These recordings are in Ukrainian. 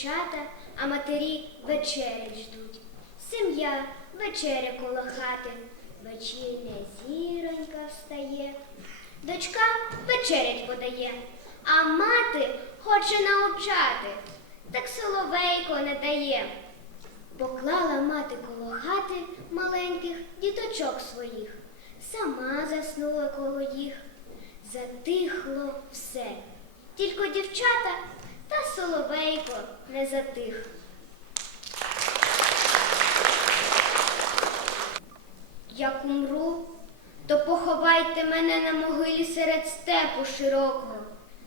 дівчата, а матері вечерять ждуть. Сім'я вечеря коло хати, вечірня зіронька встає, дочка вечерять подає, а мати хоче научати, так соловейко не дає. Поклала мати коло хати маленьких діточок своїх, сама заснула коло їх. Затихло все. Тільки дівчата та соловейко не затих. Як умру, то поховайте мене на могилі серед степу широкого,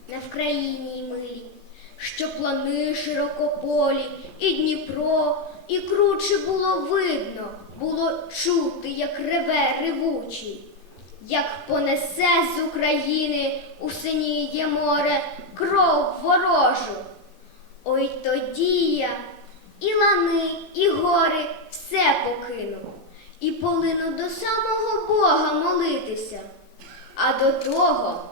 на Вкраїні й милі, що плани широкополі, і Дніпро, і круче було видно, було чути, як реве ревучий, як понесе з України у синіє море кров ворожу. Ой тоді я і лани, і гори все покину, і полину до самого Бога молитися. А до того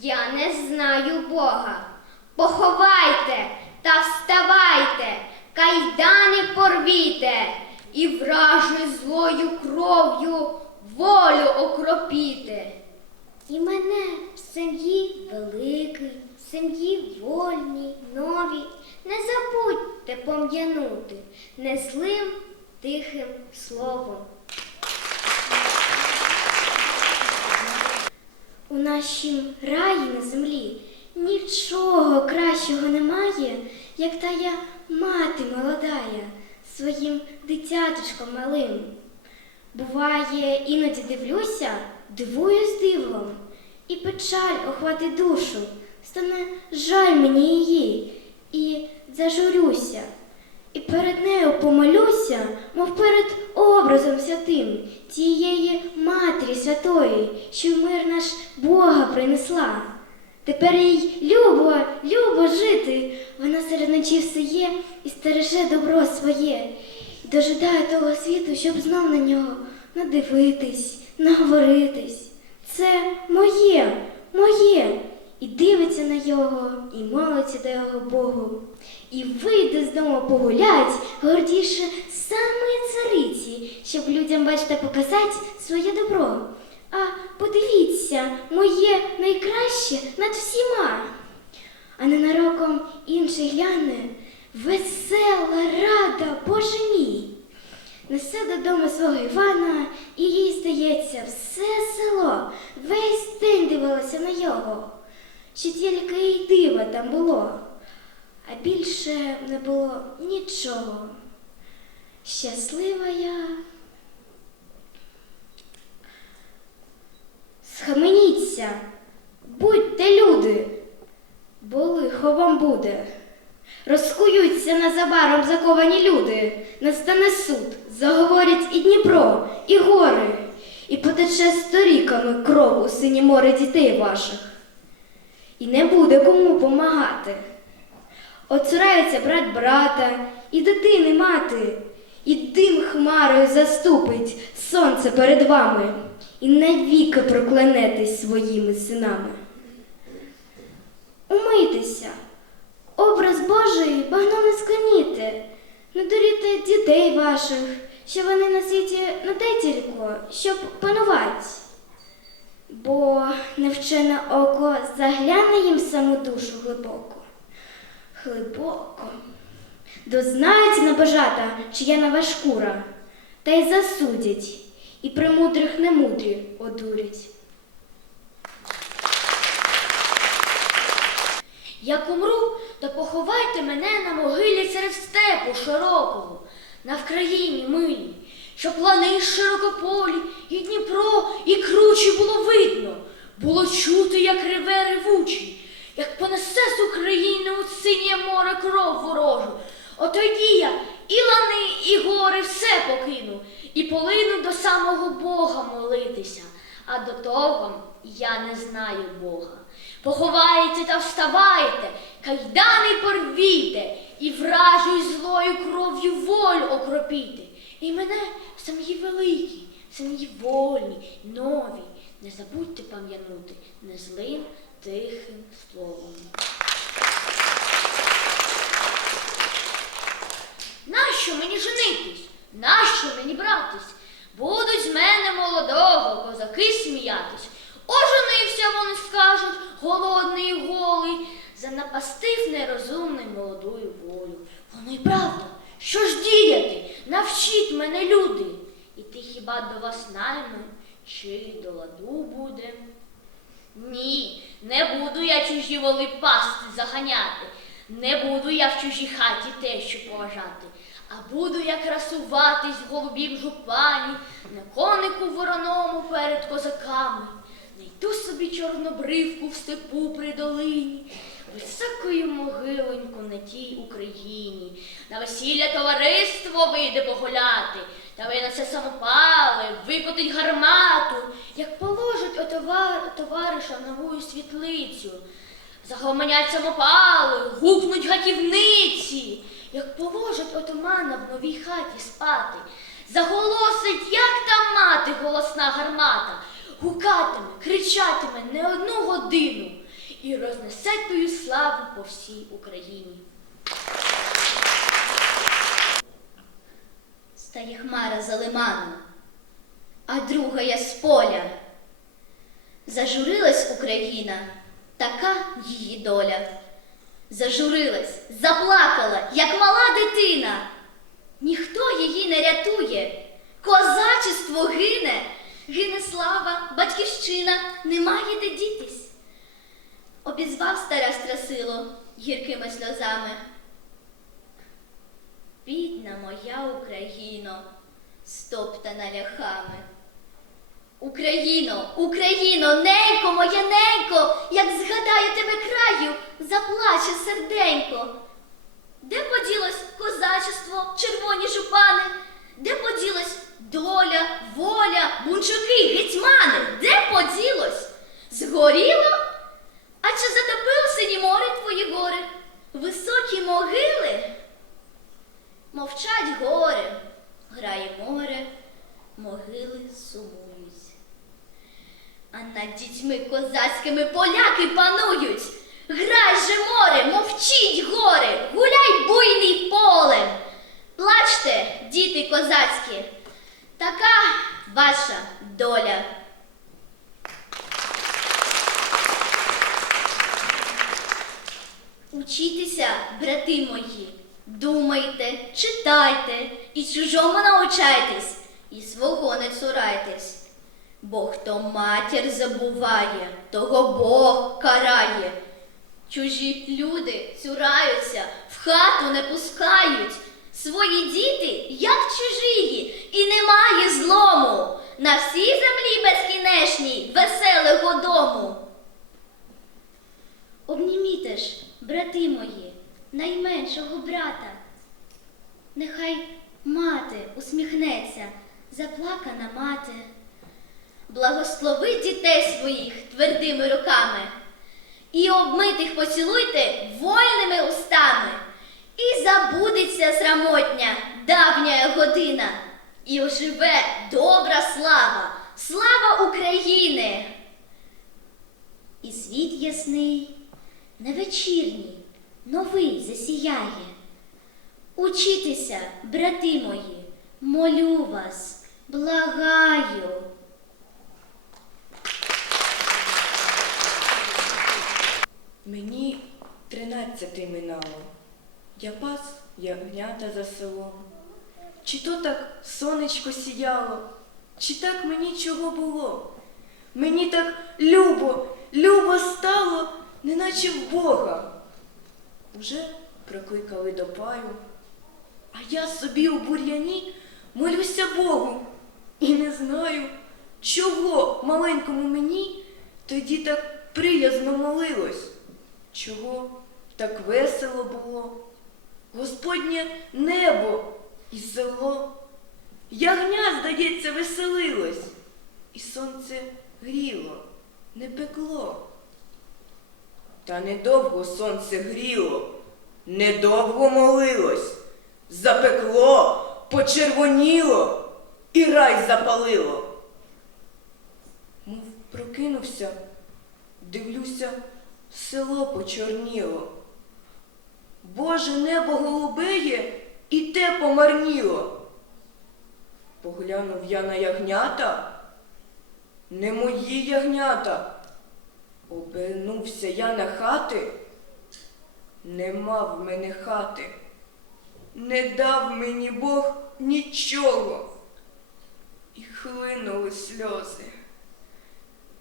я не знаю Бога. Поховайте та вставайте, кайдани порвіте, і вражою злою кров'ю волю окропіте. І мене в сім'ї великий, в сім'ї вольній, новій, не забудьте пом'янути незлим тихим словом. У нашім раї на землі нічого кращого немає, як тая мати молодая своїм дитяточком малим. Буває, іноді дивлюся, дивуюсь дивом, і печаль охватить душу, стане жаль мені її, і зажурюся, і перед нею помолюся, мов перед образом святим тієї Матері Святої, що в мир наш Бога принесла. Тепер їй любо, любо жити, вона серед ночі встає і стереже добро своє, дожидає того світу, щоб знов на нього надивитись, наговоритись. Це моє, моє. І дивиться на його, і молиться до його Богу. І вийде з дому погулять, гордіше самої цариці, щоб людям, бачите, показати своє добро. А подивіться, моє найкраще над всіма. А ненароком інший гляне, весела, рада, Боже мій. Несе додому свого Івана, і їй здається, все село весь день дивилося на його, чи тільки й дива там було, а більше не було нічого. Щаслива я. Схаменіться, будьте люди, бо лихо вам буде. Розкуються незабаром заковані люди, настане суд, заговорять і Дніпро, і гори, і потече сторіками кров у сині море дітей ваших. І не буде кому помагати. Оцурається брат брата, і дитини мати, і дим хмарою заступить сонце перед вами, і навіки проклянетесь своїми синами. Умийтеся, образ Божий склоніте, не дуріте дітей ваших, що вони на світі не те тільки, щоб панувати. Бо невчене око загляне їм саму душу глибоко. Глибоко. Дознається небожата, чия нова шкура, та й засудять, і премудрих немудрі одурять. Як умру, то поховайте мене на могилі серед степу широкого, на Вкраїні милій, щоб плани широкополі, і Дніпро, і кручі було видно, було чути, як реве ревучий, як понесе з України у синє море кров ворожу. Отоді я і лани, і гори все покину, і полину до самого Бога молитися. А до того я не знаю Бога. Поховайте та вставайте, кайдани порвіте, і вражою злою кров'ю волю окропіте. І мене в сім'ї великій, в сім'ї вольній, новій, не забудьте пам'янути незлим тихим словом. Нащо мені женитись? Нащо мені братись? Будуть з мене молодого козаки сміятись. Оженився, голодний і голий, занапастив нерозумний молодую волю. Воно й правда, що ж діяти? Навчіть мене, люди. Іти хіба до вас найми, чи до ладу буде? Ні, не буду я чужі воли пасти заганяти, не буду я в чужій хаті тещу поважати, а буду я красуватись в голубім жупані, на конику вороному перед козаками, найду собі чорнобривку в степу при долині, високою могилоньку на тій Україні, на весілля товариство вийде погуляти, та винесе самопали, викотить гармату, як положить отовар, товариша нову світлицю. Загомонять самопали, гукнуть гатівниці, як положить отамана в новій хаті спати. Заголосить, як там мати голосна гармата, гукатиме, кричатиме не одну годину і рознесе твою славу по всій Україні. Стає хмара за лиману, а друга я з поля. Зажурилась Україна, така її доля. Зажурилась, заплакала, як мала дитина. Ніхто її не рятує, козачество гине, гине слава, батьківщина, немає де дітись. Обізвав старе страсило гіркими сльозами. Бідна моя Україно, стоптана ляхами. Україно, Україно, ненько, моя ненько, як згадаю тебе краю, заплаче серденько. Де поділось козачество, червоні жупани? Де поділась доля, воля, бунчуки, гетьмани? Де поділось? Згоріло? А чи затопило сині море твої гори? Високі могили? Мовчать гори, грає море, могили сумують. А над дітьми козацькими поляки панують. Грай же море, мовчіть гори, гуляй буйний полем. Плачте, діти козацькі, така ваша доля. Учітеся, брати мої, думайте, читайте, і чужому научайтесь, і свого не цурайтесь. Бо хто матір забуває, того Бог карає. Чужі люди цураються, в хату не пускають. Свої діти, як чужії, і немає злому. На всій землі безкінечній веселого дому. Обніміте ж, брати мої, найменшого брата. Нехай мати усміхнеться, заплакана мати. Благослови дітей своїх твердими руками і обмитих поцілуйте вольними устами. І забудеться срамотня давня година, і оживе добра слава, слава України. І світ ясний, не вечірній, новий засіяє. Учітеся, брати мої, молю вас, благаю. Мені тринадцяти минало. Я пас ягнята за селом. Чи то так сонечко сіяло, чи так мені чого було? Мені так любо, любо стало, неначе в Бога. Уже прокликали до паю, а я собі у бур'яні молюся Богу і не знаю, чого маленькому мені тоді так приязно молилось. Чого так весело було? Господнє небо і село. Ягня, здається, веселилось, і сонце гріло, не пекло. Та недовго сонце гріло, недовго молилось, запекло, почервоніло і рай запалило. Мов прикинувся, дивлюся, село почорніло. Боже, небо голубеє і те помарніло. Поглянув я на ягнята, не мої ягнята. Обернувся я на хати, нема в мене хати, не дав мені Бог нічого. І хлинули сльози,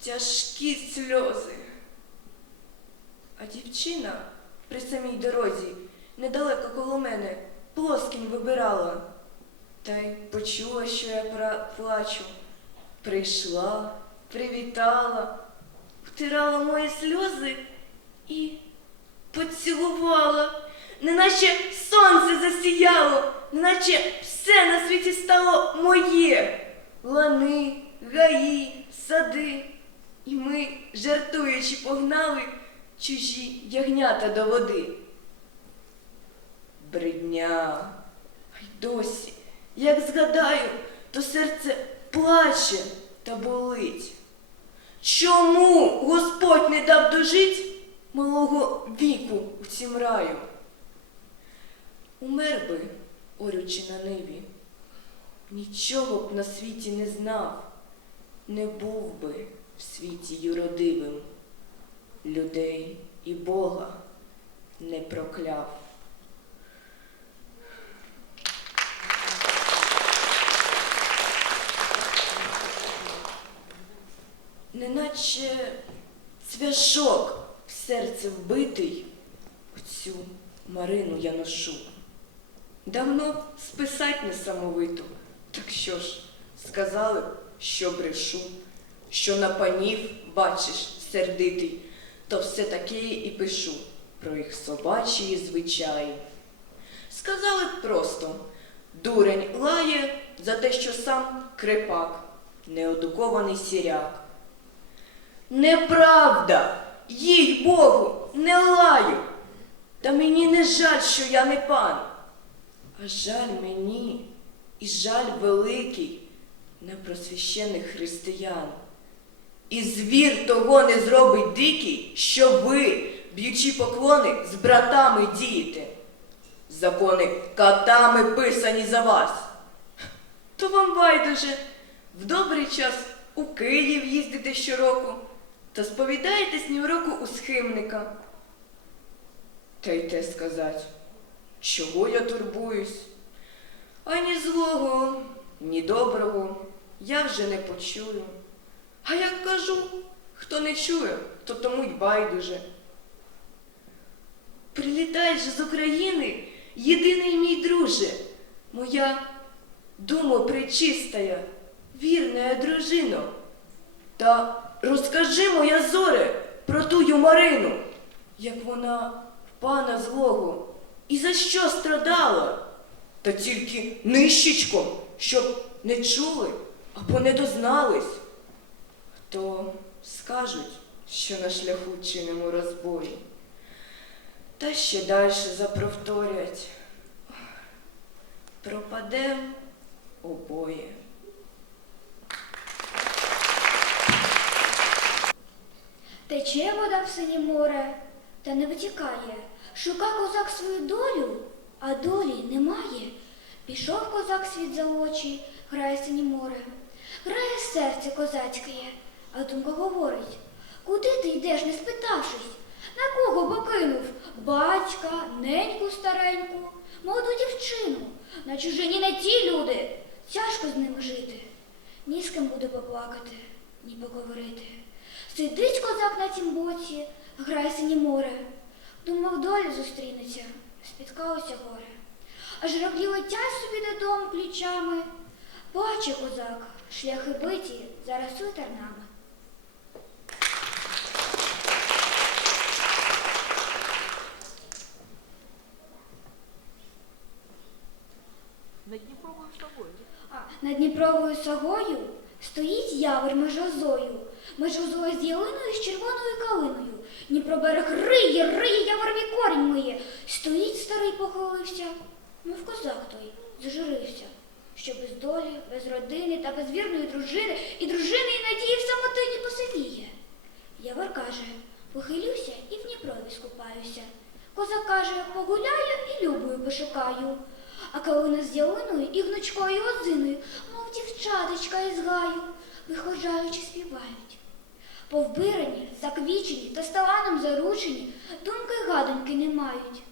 тяжкі сльози. А дівчина при самій дорозі, недалеко коло мене, плоскінь вибирала. Та й почула, що я плачу. Прийшла, привітала, втирала мої сльози і поцілувала, неначе сонце засіяло, неначе все на світі стало моє. Лани, гаї, сади. І ми, жартуючи, погнали чужі ягнята до води. Бридня, ай досі, як згадаю, то серце плаче та болить. Чому Господь не дав дожить малого віку у цім раю? Умер би, орючи на ниві, нічого б на світі не знав, не був би в світі юродивим, людей і Бога не прокляв. Неначе цвяшок в серце вбитий, оцю Марину я ношу. Давно списать несамовито, так що ж, сказали, що брешу, що на панів бачиш сердитий, то все таке і пишу про їх собачі звичаї. Сказали б просто, дурень лає за те, що сам крепак, неодукований сіряк. Неправда, їй Богу, не лаю. Та мені не жаль, що я не пан. А жаль мені і жаль великий на просвящених християн. І звір того не зробить дикий, що ви, б'ючи поклони, з братами дієте. Закони катами писані за вас. То вам байдуже, в добрий час у Київ їздите щороку, та сповідаєтесь ні року у схимника. Та й те сказать, чого я турбуюсь? Ані злого, ні доброго я вже не почую. А як кажу, хто не чує, то тому й байдуже. Прилітаєш з України, єдиний мій друже, моя думо пречистая, вірная дружино. Та розкажи, моя зоре, про тую Марину, як вона в пана злого, і за що страдала? Та тільки нищечком, щоб не чули або не дознались. То скажуть, що на шляху чинимо розбої. Та ще далі заповторять. Пропадем обоє. Тече вода в синє море, та не витікає. Шука козак свою долю, а долі немає. Пішов козак світ за очі, грає синє море. Грає серце козацьке, а думка говорить, куди ти йдеш, не спитавшись? На кого покинув? Батька, неньку стареньку, молоду дівчину. На чужині не ті люди. Тяжко з ними жити. Ні з ким буде поплакати, ні поговорити. Сидить козак на тім боці, грає синє море. Думав, доля зустрінеться, спіткалося горе. Аж раблі летять собі додому плічами. Плаче козак, шляхи биті, зараз тернами. Над Дніпровою собою. А над Дніпровою сагою стоїть явор меж озою, меж озою з ялиною з червоною калиною. Дніпроберег риє, риє, яворові корінь миє. Стоїть старий похилився, мов козак той, зажурився, що без долі, без родини та без вірної дружини, і дружини і надії в самотині посивіє. Явор каже, похилюся і в Дніпрові скупаюся. Козак каже, погуляю і любою пошукаю. А калина з ялиною і гнучкою озиною, дівчаточка із гаю, виходжаючи співають. Повбирані, заквічені та сталаном заручені, думки гадоньки не мають.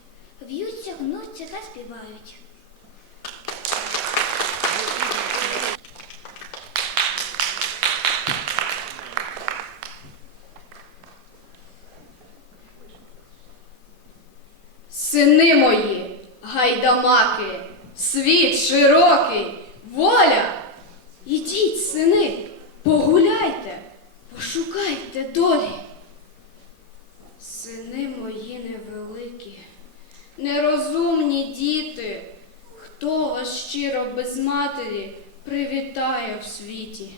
В'ються, гнуться та співають. Сини мої, гайдамаки, світ широкий, воля. Ідіть, сини, погуляйте, пошукайте долі. Сини мої невеликі, нерозумні діти, хто вас щиро без матері привітає в світі?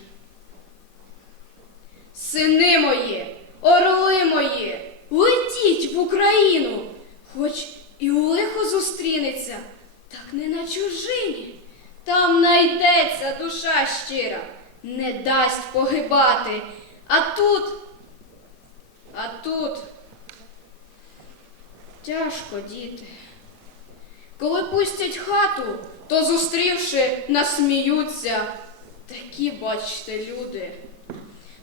Сини мої, орли мої, летіть в Україну, хоч і у лихо зустрінеться, так не на чужині. Там найдеться душа щира, не дасть погибати. А тут, а тут тяжко, діти. Коли пустять хату, то зустрівши, насміються. Такі, бачите, люди.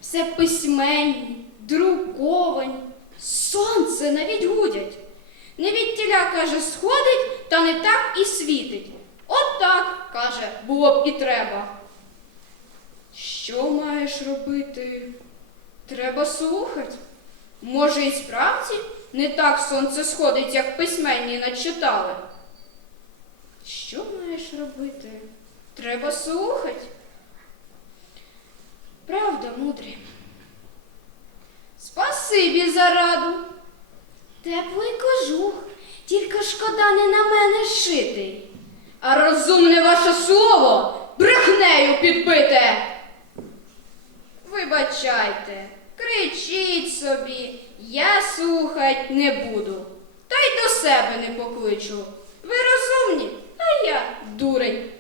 Все письменні, друковані, сонце навіть гудять. Не від тіля, каже, сходить, та не так і світить. Каже, було б і треба. Що маєш робити? Треба слухать. Може, і справді не так сонце сходить, як письменні начитали. Що маєш робити? Треба слухать. Правда, мудрі. Спасибі за раду. Теплий кожух, тільки шкода не на мене шитий. А розумне ваше слово брехнею підбите. Вибачайте, кричіть собі, я слухать не буду. Та й до себе не покличу. Ви розумні, а я дурень.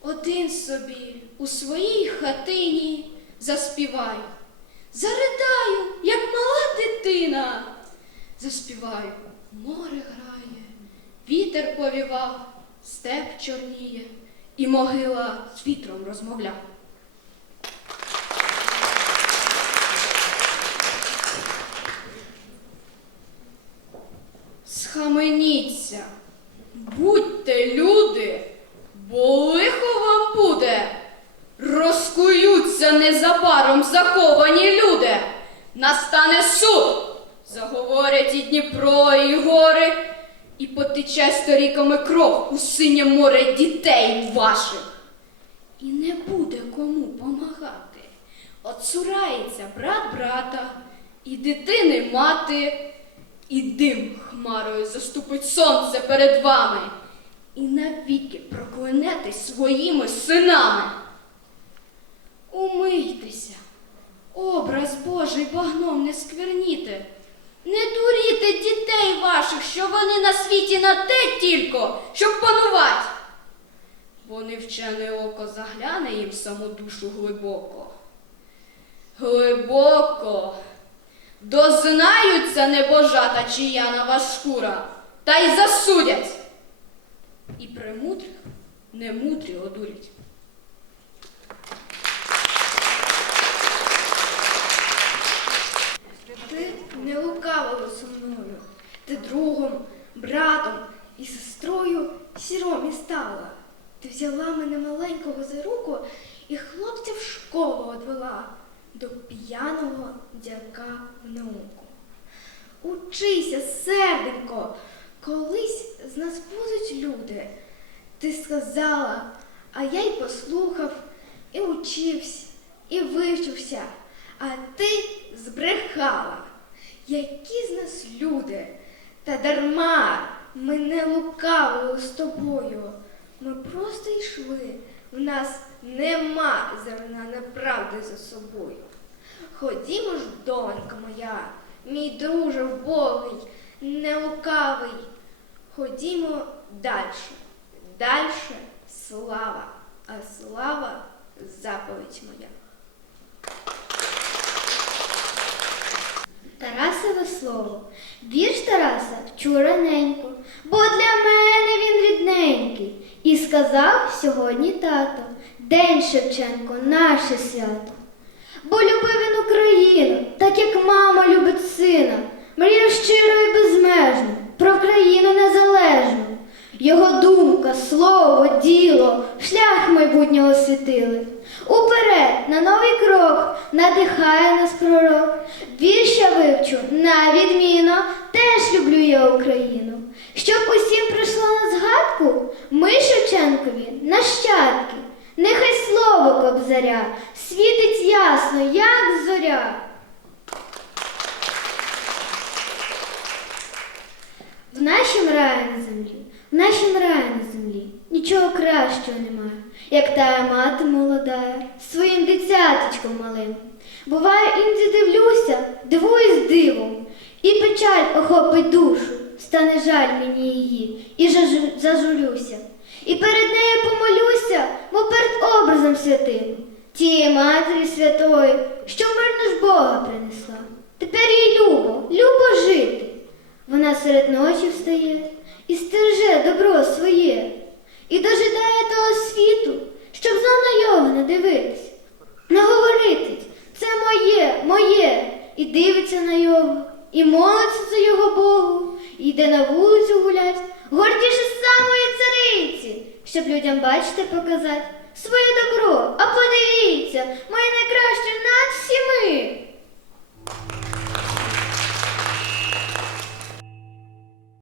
Один собі у своїй хатині заспіваю, заридаю, як мала дитина. Заспіваю, море грає, вітер повівав, степ чорніє, і могила з вітром розмовляв. Схаменіться, будьте люди, бо лихо вам буде. Розкуються незабаром заховані люди. Настане суд, заговорять і Дніпро, і гори, і потече сторіками кров у синє море дітей ваших. І не буде кому помагати. Отсурається брат брата, і дитини мати, і дим хмарою заступить сонце перед вами, і навіки проклянетесь своїми синами. Умийтеся, образ Божий багном не скверніте, не дуріте дітей ваших, що вони на світі на те тільки, щоб панувати. Бо невчене око загляне їм саму душу глибоко. Глибоко. Дознаються небожата чияна вас шкура, та й засудять. І премудрих немудрі одурять. Ти не лукавила мною, ти другом, братом і сестрою сіромі стала. Ти взяла мене маленького за руку і хлопця в школу одвела до п'яного дяка в науку. Учися, серденько, колись з нас будуть люди. Ти сказала, а я й послухав, і учився, і вивчився, а ти збрехала. Які з нас люди? Та дарма ми не лукавили з тобою. Ми просто йшли, в нас нема зерна неправди за собою. Ходімо ж, донька моя, мій друже вбогий, не лукавий. Ходімо дальше, дальше слава, а слава заповідь моя. Слово. Вірш Тараса вчу раненько, бо для мене він рідненький. І сказав сьогодні тато, День Шевченко, наше свято. Бо любив він Україну, так як мама любить сина, мріяв щиро і безмежно про країну незалежну. Його думка, слово, діло, шлях майбутнього світили. Уперед, на новий крок, надихає нас пророк. Вірша вивчу на відміну, теж люблю я Україну. Щоб усім прийшло на згадку, ми Шевченкові нащадки. Нехай слово кобзаря світить ясно, як зоря. В нашім раї на землі, в нашім раї на землі нічого кращого немає, як тая мати молода, своїм дитяточком малим. Буває, іноді дивлюся, дивуюсь дивом, і печаль охопить душу, стане жаль мені її, і жажу- зажурюся. І перед нею помолюся, мов перед образом святим, тієї матері святої, що мирно ж Бога принесла. Тепер їй любо, любо жити. Вона серед ночі встає і стереже добро своє, і дожидає того світу, щоб на його не дивитись. Не говоритись, це моє, моє, і дивиться на його, і молиться за його Богу, і йде на вулицю гулять, гордіше самої цариці, щоб людям бачите показати своє добро. А подивіться, моє найкраще над всіми.